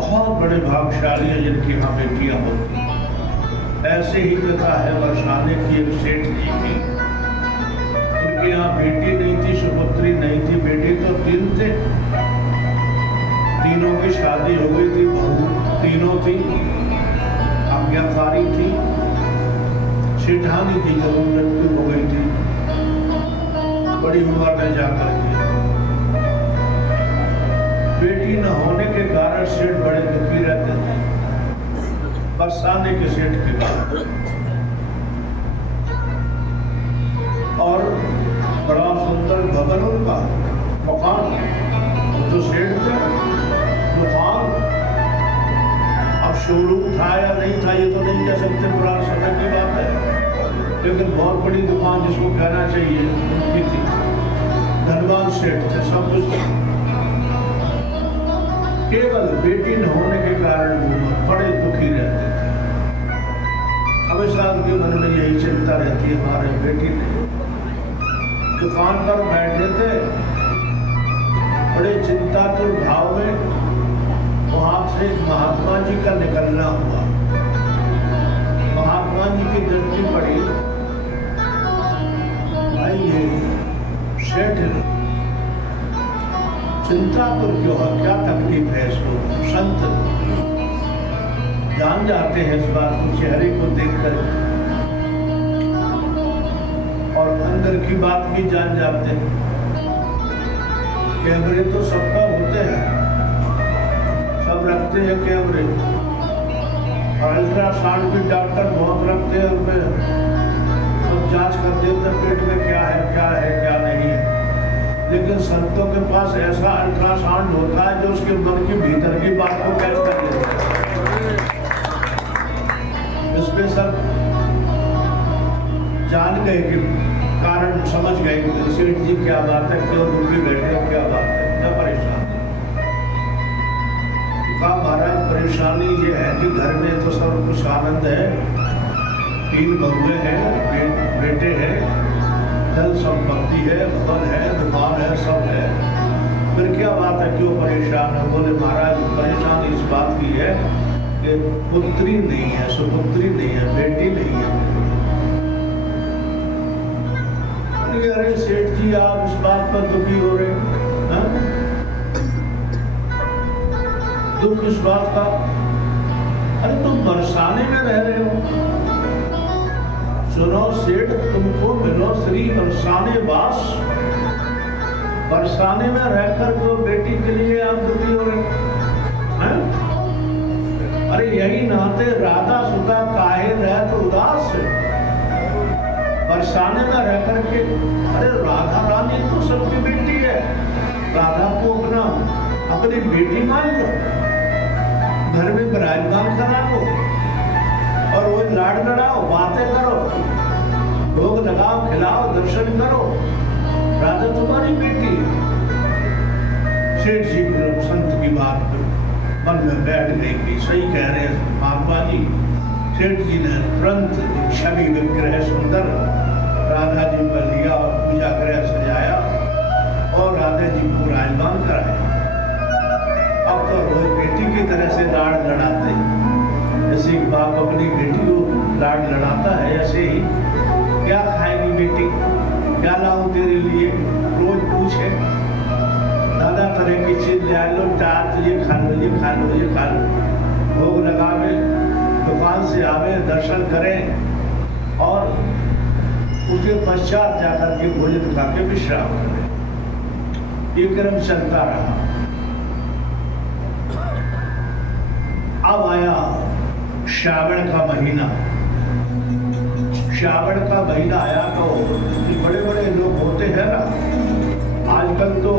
बहुत बड़े भाग्यशाली हैं जिनकी यहाँ बेटियाँ होती हैं। ऐसे ही कथा है बरसाने की एक सेठ जी की, उनके यहाँ बेटी नहीं थी, सुपुत्री नहीं थी, बेटे तो 3 थे। तीनों की शादी हो गई थी, बहू तीनों थी, आज्ञाकारी थी, सेठानी थी, जब मृत्यु हो गई थी बड़ी उम्र में जाकर के। बेटी न होने के कारण सेठ बड़े दुखी रहते थे, बरसाने के सेठ के बाद। और बड़ा सुंदर भवन उनका मकान, जो सेठ थे दुकान, अब शोरूम था या नहीं था ये तो नहीं कह सकते, पुराने समय की बात है, लेकिन बहुत बड़ी दुकान जिसको कहना चाहिए उनकी थी। धनवान सेठ थे, सब कुछ। केवल बेटी न होने के कारण बड़े दुखी रहते थे। हमेशा उनके मन में यही चिंता रहती है, हमारे बेटी नहीं। दुकान पर बैठे थे, बड़े चिंतातुर भाव में वहां से महात्मा जी का निकलना हुआ। महात्मा जी की दृष्टि पड़ी, भाई ये सेठ चिंता तो क्यों है, क्या तकलीफ है इसको। संत जान जाते हैं इस बात को चेहरे को देखकर, और अंदर की बात भी जान जाते हैं। कैमरे तो सबका होते हैं, सब रखते हैं कैमरे, और अल्ट्रासाउंड भी डॉक्टर बहुत रखते हैं, उनमें सब जांच कर देते हैं पेट में क्या है क्या नहीं है। लेकिन संतों के पास ऐसा अल्ट्रासाउंड होता है जो उसके मन के भीतर की बात को कैच कर लेता है। इसमें सब जान गए कि कारण समझ गए कि सेठ जी क्या बात है, क्यों दुखी बैठे हो, क्या बात है, क्या परेशान है। कहा महाराज परेशानी ये है कि घर में तो सब कुछ आनंद है, 3 बहुएं हैं, बेटे हैं, धन संपत्ति है, भवन है, दुकान है, सब है, फिर क्या बात है, क्यों परेशान है। बोले महाराज परेशानी इस बात की है कि पुत्री नहीं है, सुपुत्री नहीं है, बेटी नहीं है। अरे सेठ जी आप इस बात पर दुखी हो रहे हैं, दुख इस बात का, अरे तुम बरसाने में रह रहे हो। सुनो सेठ, तुमको मिलो श्री बरसाने वास, बरसाने में रहकर तो बेटी के लिए आप दुखी हो रहे हैं। अरे यही नाते राधा सुधा काहे रहत उदास, बरसाने में रह करके, अरे राधा रानी तो सबकी बेटी है, राधा को अपनी बेटी मान लो, घर में विराजमान करा लो, और वो लाड लड़ाओ, बातें करो, भोग लगाओ, खिलाओ, दर्शन करो, राधा तुम्हारी बेटी है। सेठ जी को संत की बात मन में बैठ गई कि सही कह रहे हैं महात्मा जी। सेठ जी ने तुरंत छवि विग्रह सुंदर राधा जी पर लिया और पूजा ग्रह सजाया और राधा जी को विराजमान कराया। अब तो रोज बेटी की तरह से लाड लड़ाते, जैसे बाप अपनी बेटी को लाड लड़ाता है, ऐसे ही क्या खाएगी बेटी, क्या लाऊं तेरे लिए, रोज पूछे, दादा तरह की चीज ले लो, चाट ये खा लो, ये खा लो, ये खा लो, भोग लगावे, दुकान से आवे, दर्शन करें, और उसके पश्चात जाकर के भोजन खा के विश्राम करें। ये क्रम चलता रहा। अब आया श्रावण का महीना। श्रावण का महीना आया तो बड़े बड़े लोग होते हैं ना, आजकल तो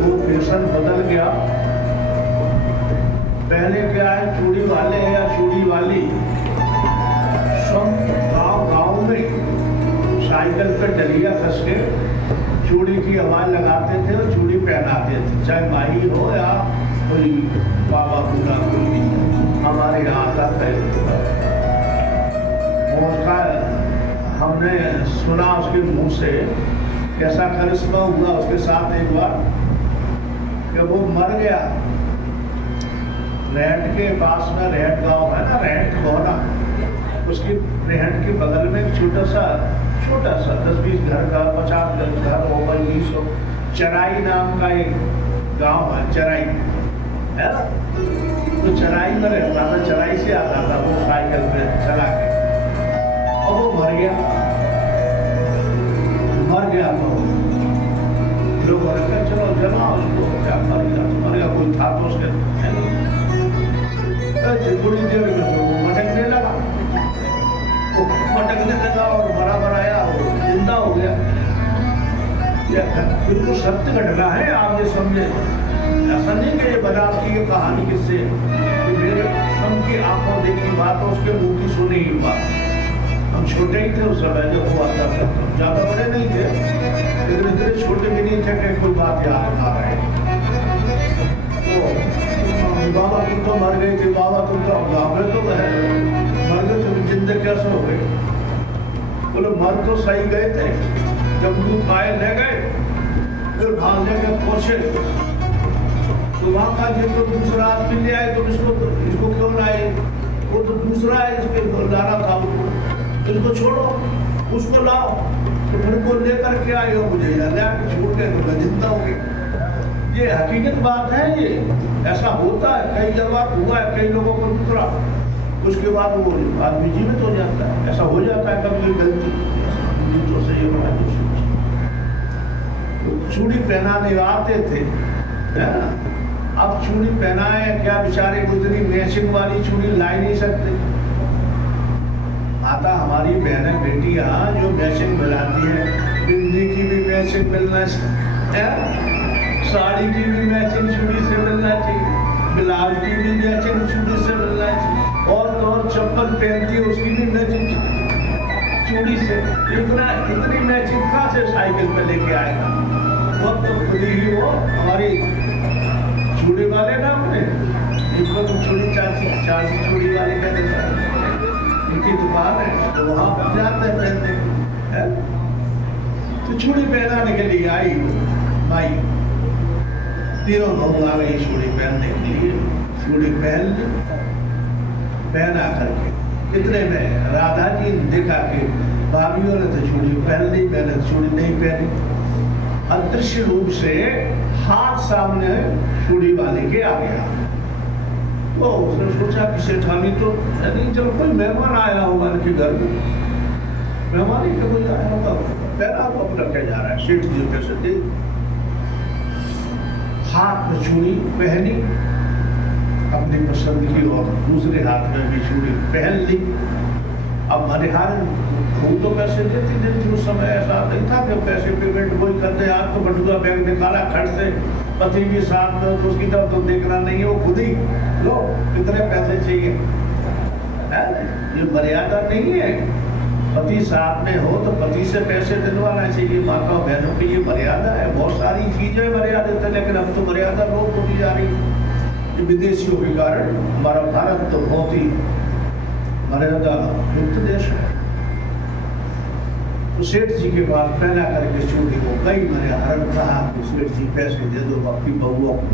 वो फैशन बदल गया। पहले क्या है, चूड़ी वाले या चूड़ी वाली सब गांव में साइकिल पे डलिया कस के चूड़ी की आवाज लगाते थे और चूड़ी पहनाते थे, चाहे माही हो या कोई बाबा बूढ़ा कोई। हमारे यहाँ तक है, हमने सुना उसके मुंह से कैसा करिश्मा हुआ उसके साथ एक बार कि वो मर गया, रेहट के पास में रेहट गांव है ना, रेहट गोहना, उसकी रेहट के बगल में एक छोटा सा 10-20 घर का 50 घर हो गई 20 चराई नाम का एक गांव है, चराई है ना। तो चराई में रहता था, चराई से आता था वो साइकिल पे चला के, और वो मर गया तो लोगों ने कहा चलो जलाओ उसको, क्या मर गया कोई था तो उसके थोड़ी देर में तो मटकने लगा, वो मटकने लगा और बराबर आया और जिंदा हो गया। बिल्कुल सत्य घटना है, आप ये समझे, ऐसा नहीं कि ये बना की ये कहानी किससे, मेरे हम की आंखों देखी बात और उसके मुंह की सुनी ही बात। हम छोटे ही थे उस समय जब हुआ था, ज्यादा बड़े नहीं थे लेकिन इतने छोटे भी नहीं थे कि कोई बात याद आ रहे। तो बाबा तुम तो मर गए थे, बाबा तुम तो मर गए तो जिंदे कैसे हो गए? बोले मर तो सही गए थे, जब दूध आए ले गए फिर भागने के पहुंचे तो वहां का जो दूसरा आदमी ले आए तो इसको क्यों लाए? वो तो दूसरा है, इसके लाना था उसको, इसको छोड़ो उसको लाओ। तो फिर को लेकर के आए हो मुझे छोड़ के तो जिंदा हो गए। ये हकीकत बात है, ये ऐसा होता है, कई जगह हुआ है, कई लोगों को दूसरा उसके बाद वो आदमी जीवित हो जाता है, ऐसा हो जाता है कभी गलती तो सही होना। तो चूड़ी पहनाने आते थे है ना, अब चूड़ी पहनाए क्या बेचारे, उतनी मैचिंग वाली चूड़ी ला नहीं सकते। माता हमारी बहनें बेटियां जो मैचिंग मिलाती है, बिंदी की भी मैचिंग मिलना चाहिए, साड़ी की भी मैचिंग चूड़ी से मिलना चाहिए, ब्लाउज की भी मैचिंग चूड़ी से मिलना चाहिए, और चप्पल पहनती है उसकी भी मैचिंग चूड़ी से। इतनी मैचिंग कहाँ से साइकिल पे लेके आएगा? वो तो खुद ही वो हमारी चूड़ी वाले ना अपने, इनको तो चूड़ी चाची चूड़ी वाले कहते हैं, उनकी दुकान है तो वहाँ पर जाते हैं पहनने हैं। तो चूड़ी पहनाने के लिए आई भाई, तीनों बहू आ गई चूड़ी पहनने के लिए, चूड़ी पहना करके इतने में राधा जी ने देखा कि भाभीयों ने तो चूड़ी पहन ली, मैंने चूड़ी नहीं पहनी। अदृश्य रूप से हाथ सामने चूड़ी वाले के आ गया, तो उसने सोचा कि सेठानी तो नहीं, चलो कोई मेहमान आया होगा इनके घर में, मेहमान ही कोई आया होगा, पहला तो अपना क्या जा रहा है, सेठ जी कैसे दे। हाथ में चूड़ी पहनी अपनी पसंद की और दूसरे हाथ में भी चूड़ी पहन ली। अब मनिहार वो तो पैसे देती उस समय, ऐसा नहीं था कि पैसे पेमेंट कोई करते, आज तो बटुआ बैंक निकाला खर्च से, पति के साथ में तो उसकी तरफ तो देखना नहीं है, वो खुद ही लो कितने पैसे चाहिए है? ये मर्यादा नहीं है, पति साथ में हो तो पति से पैसे दिलवाना चाहिए। माता बहनों की ये मर्यादा है, बहुत सारी चीजें मर्यादित है, लेकिन अब तो मर्यादा लोग होती जा रही विदेशियों के कारण। हमारा भारत तो बहुत ही मर्यादा युक्त देश है। तो सेठ जी के पास पहना करके चूड़ी को कई मैंने हरण कहा कि सेठ जी पैसे दे दो अपनी बहुओं को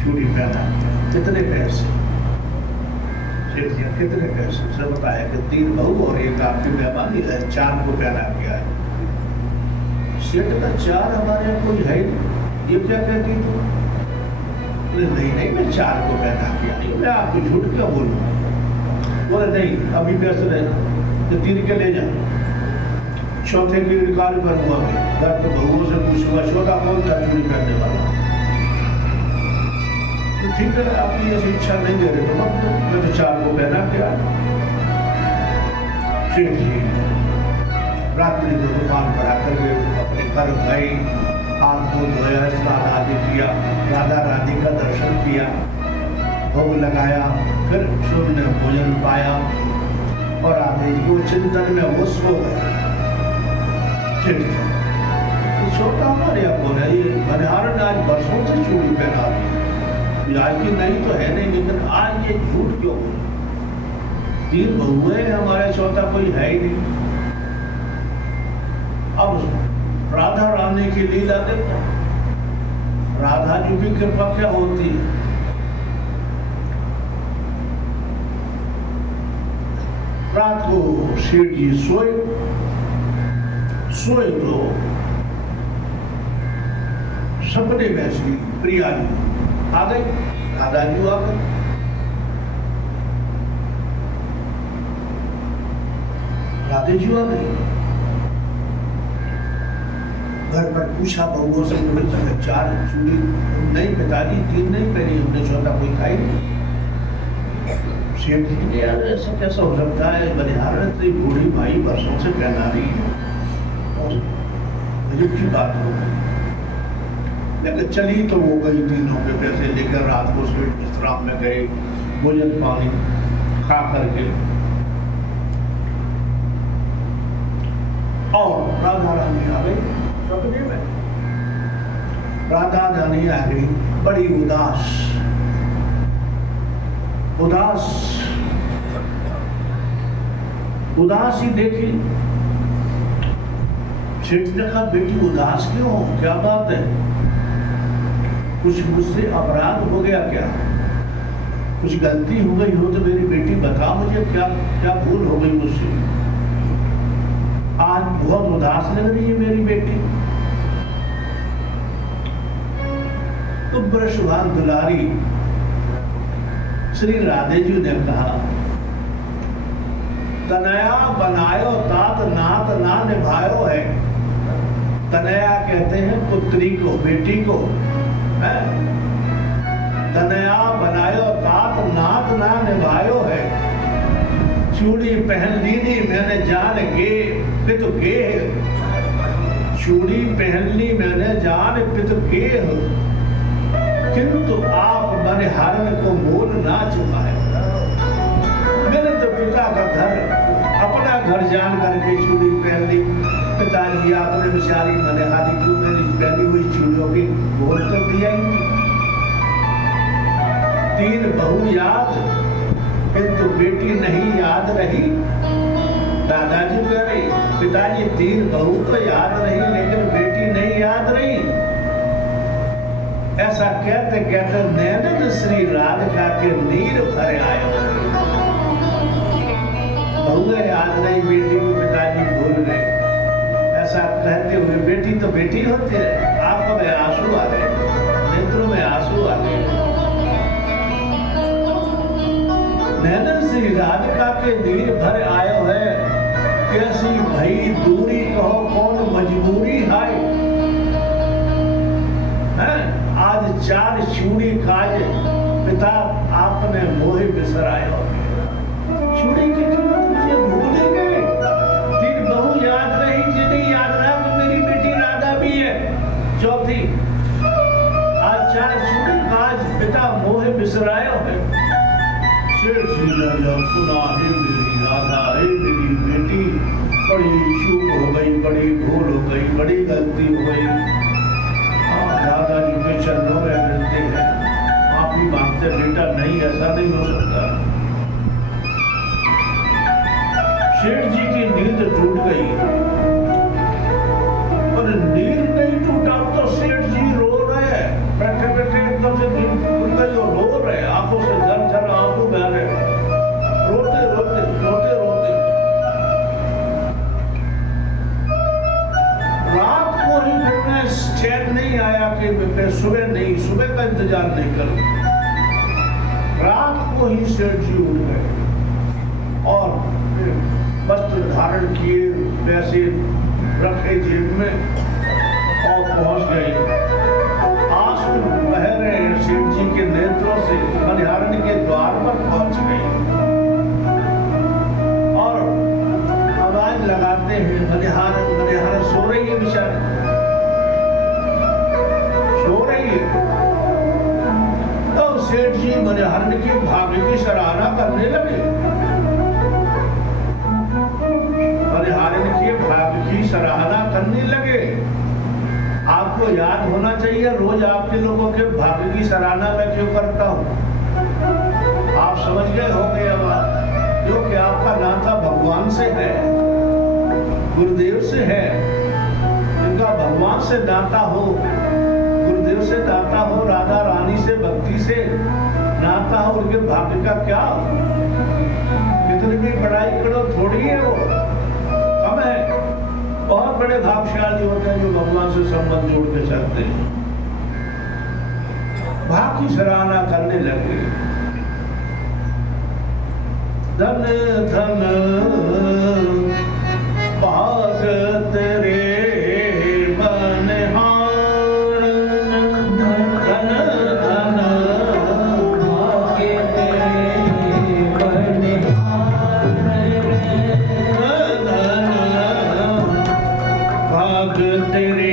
चूड़ी पहना। कितने पैसे? सेठ जी कितने पैसे? उसने बताया कि 3 बहू और एक आपकी मेहमानी है, 4 को पहना किया है। सेठ का 4 हमारे यहाँ कोई है नहीं, ये क्या कहती तू? नहीं मैं 4 को पहना किया, मैं आपको झूठ क्या बोलूँ? बोले नहीं अभी पैसे नहीं, तो 3 के ले जा, चौथे की रिकॉर्ड करूंगा मैं, तो बहुओं से पूछूंगा चौथा कौन था चूड़ी पहनने वाला। तो ठीक है, आपकी ऐसी इच्छा नहीं दे रहे तो मत दो, मैं तो 4 को पहना के आया। सेठ जी रात्रि को दुकान पर आकर के अपने घर गए, हाथ को धोया, स्नान आदि किया, राधा रानी का दर्शन किया, भोग लगाया, फिर सूर्य ने भोजन पाया और राधे जी को चिंतन में वो सो गए। छोटा हमारे यहाँ कौन है? ये मनिहारन आज बरसों से चूड़ी पहना रही, आज की नहीं तो है नहीं, लेकिन आज ये झूठ क्यों? 3 बहुएं हमारे, चौथा कोई है ही नहीं। अब राधा रानी की लीला देखो, राधा जी की कृपा क्या होती है, सेठ जी सोए तो सपने में श्री प्रिया जी आ गई, राधा जी आ गई। राधे जी आ गई, घर पर पूछा बहुओं से, बोले 4 चूड़ी नहीं पिताजी, 3 नहीं पहनी हमने, चौथा कोई खाई नहीं। सेठ जी ने यार ऐसा कैसा हो सकता है, बनिहारन इतनी बूढ़ी भाई वर्षों से पहना रही है और गजब की बात हो गई। लेकिन चली तो वो गई, तीनों के पैसे लेकर रात को सेठ विश्राम में गए, भोजन पानी खा करके, और राधा रानी आ गई सपने में। राधा रानी आ गई बड़ी उदास ही देखी। सेठ ने कहा बेटी उदास क्यों हो, क्या बात है, कुछ मुझसे अपराध हो गया क्या, कुछ गलती हो गई हो तो मेरी बेटी बता मुझे, क्या क्या भूल हो गई मुझसे, आज बहुत उदास लग रही है मेरी बेटी। तो ब्रशवान दुलारी श्री राधे जी ने कहा, तनया बनायो तात नात ना निभायो है। तनया कहते हैं पुत्री को, बेटी को, है? तनया बनायो तात नात ना निभायो है। चूड़ी पहन ली थी मैंने जान के पित के, चूड़ी पहन ली मैंने जान पित के, किंतु आप बनिहारन को मोल ना चुकाए। मैंने तो पिता का घर अपना घर जान करके चूड़ी पहन ली, पिताजी आपने बेचारी बनिहारी क्यों मेरी पहनी हुई चूड़ियों की मोल तो दिया ही नहीं। 3 बहू याद किंतु बेटी नहीं याद रही। दादाजी कह रही पिताजी 3 बहू तो याद रही लेकिन बेटी नहीं याद रही। ऐसा कहते कहते नैनन श्री राधिका के नीर भरे आयो। बहुएं याद नहीं, बेटी को पिताजी भूल गए। ऐसा कहते हुए बेटी तो बेटी होती है, आंखों में आंसू आ गए, नेत्रों में आंसू आ गए। नैनन श्री राधिका के नीर भर आयो है, कैसी भई दूरी कहो कौन मजबूरी है। आज 4 चूड़ी काज पिता आपने मोहे बिसरायो। चूड़ी की कीमत मुझे भूल गए, 3 बहू याद रही, जिन्हें याद रहा कि मेरी बेटी राधा भी है चौथी। आज 4 चूड़ी काज पिता मोहे बिसरायो है। सेठ जी ने जब सुना, हे मेरी राधा, हे मेरी बेटी, बड़ी चूक हो गई, बड़ी भूल हो गई, बड़ी गलती हो गई। राधा जी के चरणों में मिलते हैं, माफी मांगते, बेटा नहीं ऐसा नहीं हो सकता। सेठ जी की नींद टूट गई, और नींद नहीं टूटा तो सेठ जी रो रहे हैं, बैठे बैठे एकदम से नींद टूट गई और रो रहे, आंखों से झरझर आंसू बह रहे, रोते रोते रोते रोते। रात को ही फिर मैं चैन नहीं आया कि मैं सुबह का इंतजार नहीं करूं। रात को ही सेठ जी उठ गए और वस्त्र धारण किए, पैसे रखे जेब में और पहुंच गए। आंसू बह रहे हैं सेठ जी के नेत्रों से, बनिहारन के द्वार पर पहुंच गए और आवाज लगाते हैं, बनिहारन सो रही है, बेचारी सो रही है। तो सेठ जी बनिहारन के भाग्य की सराहना करने लगे। बनिहारन के भाग्य की सराहना करने लगे। आपको याद होना चाहिए, रोज आपके लोगों के भाग्य की सराहना मैं क्यों करता हूं। आप समझ गए होंगे अब, क्योंकि आपका नाता भगवान से है, गुरुदेव से है। जिनका भगवान से नाता हो, गुरुदेव से नाता हो, राधा रानी से भक्ति से नाता हो, उनके भाग्य का क्या कितने भी पढ़ाई करो थोड़ी है वो, कम है। बहुत बड़े भाग्यशाली होते हैं जो भगवान से संबंध जोड़ के चलते हैं। भाग की सराहना करने लगे। धन धन भाग तेरे बनिहार, धन धन भाग तेरे बनिहार, धन भाग तेरे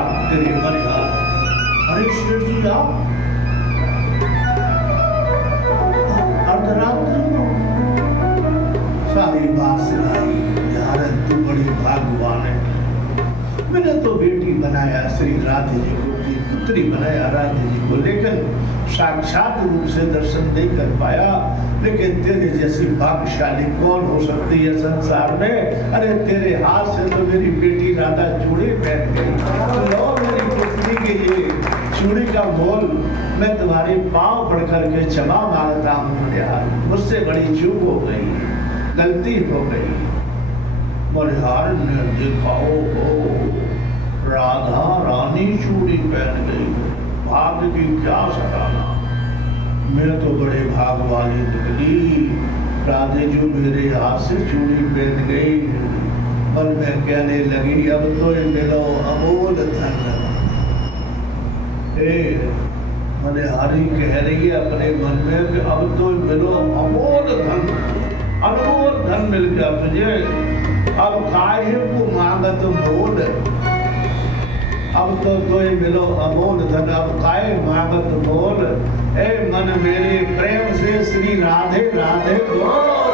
तेरे मनिहार। अरे शेठ जी आप अर्धरात्रि को सारी बात सुनाई। यार तू बड़ी भाग्यवान है, मैंने तो बेटी बनाया श्री राधे जी को, पुत्री बनाया राधे जी को, लेकिन साक्षात रूप से दर्शन नहीं कर पाया। लेकिन तेरे जैसी भाग्यशाली कौन हो सकती है संसार में। अरे तेरे हाथ से तो मेरी बेटी राधा चूड़ी पहन गई। लो मेरी पुत्री के लिए चूड़ी का मोल मैं तुम्हारे पांव पड़ करके क्षमा मांगता हूँ यार, मुझसे बड़ी चूक हो गई, गलती हो गई। मनिहार ने दिखाओ हो राधा रानी चूड़ी पहन गई, भाग्य की क्या सराहना। मैं तो बड़े भाग वाली निकली, राधे जो मेरे हाथ से चूड़ी पहन गई। मन में कहने लगी अब तो ये मिलो अमोल धन। मनिहारी कह रही है अपने मन में कि अब तो मिलो अमोल धन, अनमोल धन मिल गया तुझे। अब काहे को मांगत मोल, अब तो कोई मिलो अमोल धन, अब काहे मांगत मोल। ए मन मेरे प्रेम से श्री राधे राधे बोल।